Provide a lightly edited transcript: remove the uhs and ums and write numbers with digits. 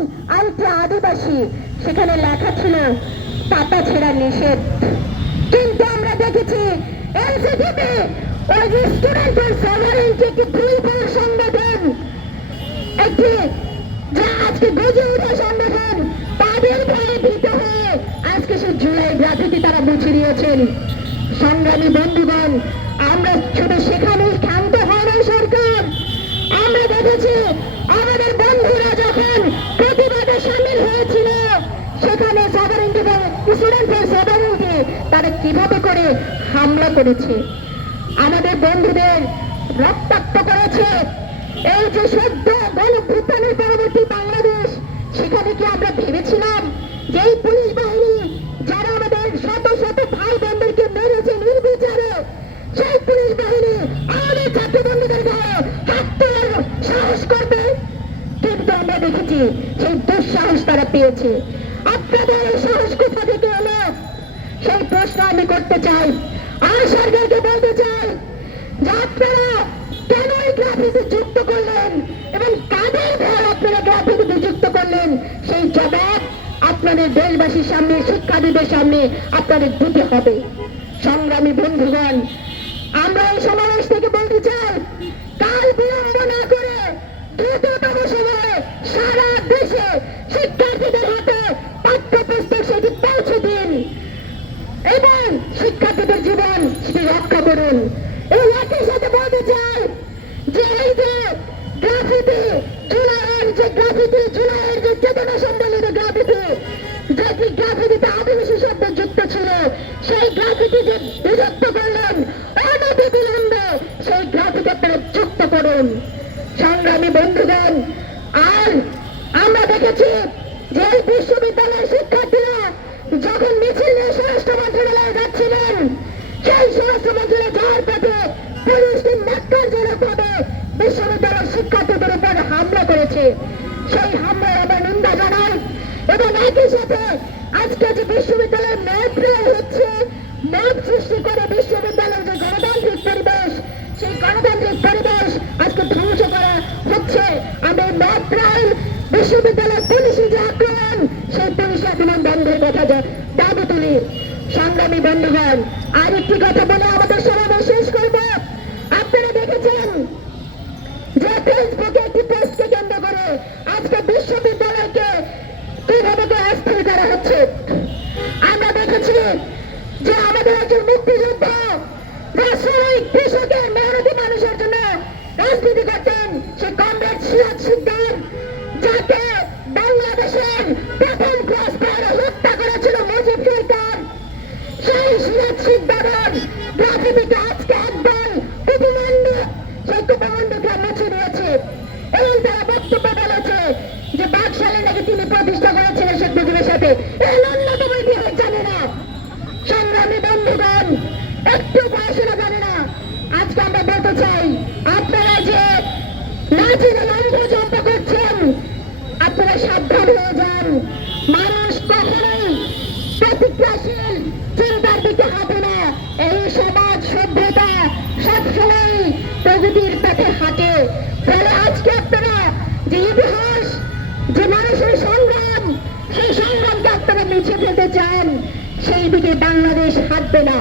দেখেছেন আরেকটি আদিবাসী, সেখানে লেখা ছিল পাতা ছেঁড়া নিষেধ। কিন্তু আমরা দেখেছি এনসিপিতে ওই স্টুডেন্ট ফর সভারেন্টি একটি ভুলভাল সংগঠন, একটি যা আজকে গজে ওঠা সংগঠন, তাদের ভয়ে ভীত হয়ে আজকে সে জুলাই গ্রাফিতি তারা মুছে দিয়েছেন। সংগ্রামী বন্ধুগণ, আমরা শুধু সেখানেই ক্ষান্ত হয় না সরকার। আমরা দেখেছি আমাদের বন্ধুরা যখন প্রতিবাদে সামিল হয়েছিল, সেখানে সভারেন্টি স্টুডেন্ট ফর সভারেন্টি তারা কিভাবে করে হামলা করেছে, আমাদের বন্ধুদের রক্তাক্ত করেছে। এই যে সদ্য গণঅভ্যুত্থানের পরবর্তী বাংলাদেশ, সেখানে কি আমরা ভেবেছিলাম যে এই পুলিশ বাহিনী যারা আমাদের শত শত ভাই বোনদেরকে মেরেছে নির্বিচারে, সেই পুলিশ বাহিনী আমাদের ছাত্র বন্ধুদের গায়ে হাত তোলার সাহস করবে? কিন্তু আমরা দেখেছি সেই দুঃসাহস তারা পেয়েছে। আপনাদের এই সাহস কোথা থেকে এলো, সেই প্রশ্ন আমি করতে চাই। আর সরকারকে বলতে চাই যে আপনারা কেন এই গ্রাফিতি যুক্ত করলেন এবং কাদের ভয়ে আপনারা গ্রাফিতি যুক্ত করলেন, সেই জবাব আপনাদের দেশবাসীর সামনে, শিক্ষার্থীদের সামনে আপনাদের দিতে হবে। সংগ্রামী বন্ধুগণ, আমরা এই সমাবেশ থেকে বলতে চাই, কাল বিলম্ব না করে দ্রুততম সময়ে সারা দেশে শিক্ষার্থীদের হাতে পাঠ্যপুস্তক সেটি পৌঁছে দিন এবং শিক্ষার্থীদের জীবন সেটি রক্ষা করুন। এই একই সাথে বলতে চাই যে এই যে গ্রাফিতি, জুলাইয়ের যে গ্রাফিতি, জুলাইয়ের যে চেতনা সম্বলিত গ্রাফিতি, যেটি গ্রাফিতিতে আদিবাসী শব্দ যুক্ত ছিল, সেই গ্রাফিতি যে বিলুপ্ত করলেন, অনতি বিলম্বে সেই গ্রাফিতি আপনারা যুক্ত করুন। সংগ্রামী বন্ধুগণ, আর আমরা দেখেছি যে এই বিশ্ববিদ্যালয়ের শিক্ষার্থীরা যখন মিছিল নিয়ে স্বরাষ্ট্র মন্ত্রণালয়ে যাচ্ছিলেন, সেই স্বরাষ্ট্র মন্ত্রণালয়ে যাওয়ার পথে পুলিশকে ন্যাক্কারজনকভাবে বিশ্ববিদ্যালয়ের শিক্ষার্থীদের উপর হামলা করেছে। সেই হামলার আমরা নিন্দা জানাই এবং একই সাথে আজকে যে বিশ্ববিদ্যালয়ের ম্যাপ হচ্ছে, ম্যাপ সৃষ্টি করে বিশ্ববিদ্যালয়ের যে গণতান্ত্রিক পরিবেশ, সেই গণতান্ত্রিক পরিবেশ আজকে ধ্বংস করা হচ্ছে। আমরা ম্যাপ ট্রায়াল বিশ্ববিদ্যালয়ের পুলিশি যে আক্রমণ, সেই পুলিশি আক্রমণ বন্ধের কথা দাবি তুলি। সংগ্রামী বন্ধুগণ, আর একটি কথা বলে আমাদের সমাবেশ শেষ করব। আপনারা দেখেছেন যে ফেসবুকে একটি পোস্টকে কেন্দ্র করে আজকে বিশ্ববিদ্যালয়কে কিভাবে অস্থির করা হচ্ছে। আমরা দেখেছি যে আমাদের একজন মুক্তিযুদ্ধ, শ্রমিক কৃষকের মেহনতি মানুষের জন্য রাজনীতি করতেন, সে কমরেড সিরাজ সিকদার, যাকে বাংলাদেশের প্রথম ক্লাস পাহারা হত্যা করেছিল মুজিব সরকার, সেই সিরাজ সিকদারের গ্রাফিতিকে আজকে একদল কুপমন্ড, সেই কুপমন্ডকে মুছে দিয়েছে এবং তারা বক্তব্য বলেছে যে বাকশালে নাকি তিনি প্রতিষ্ঠা করেছিলেন শেখ মুজিবের সাথে। এই ন্যূনতম ইতিহাস জানে না। সংগ্রামী বন্ধুগণ, একটু পড়াশোনা জানে না। আজকে আমরা বলতে চাই, আপনারা যে নাচিনে লম্ব জম্প করছেন, আপনারা সাবধান হয়ে যান। মানুষ কখনোই প্রতিক্রিয়াশীল চিন্তার দিকে হাঁটে না। এই সমাজ সভ্যতা সবসময় প্রগতির পথে হাঁটে। ফলে আজকে আপনারা যে ইতিহাস, যে মানুষের সংগ্রাম, সেই সংগ্রামকে আপনারা মুছে ফেলতে চান, সেই দিকে বাংলাদেশ হাঁটবে না।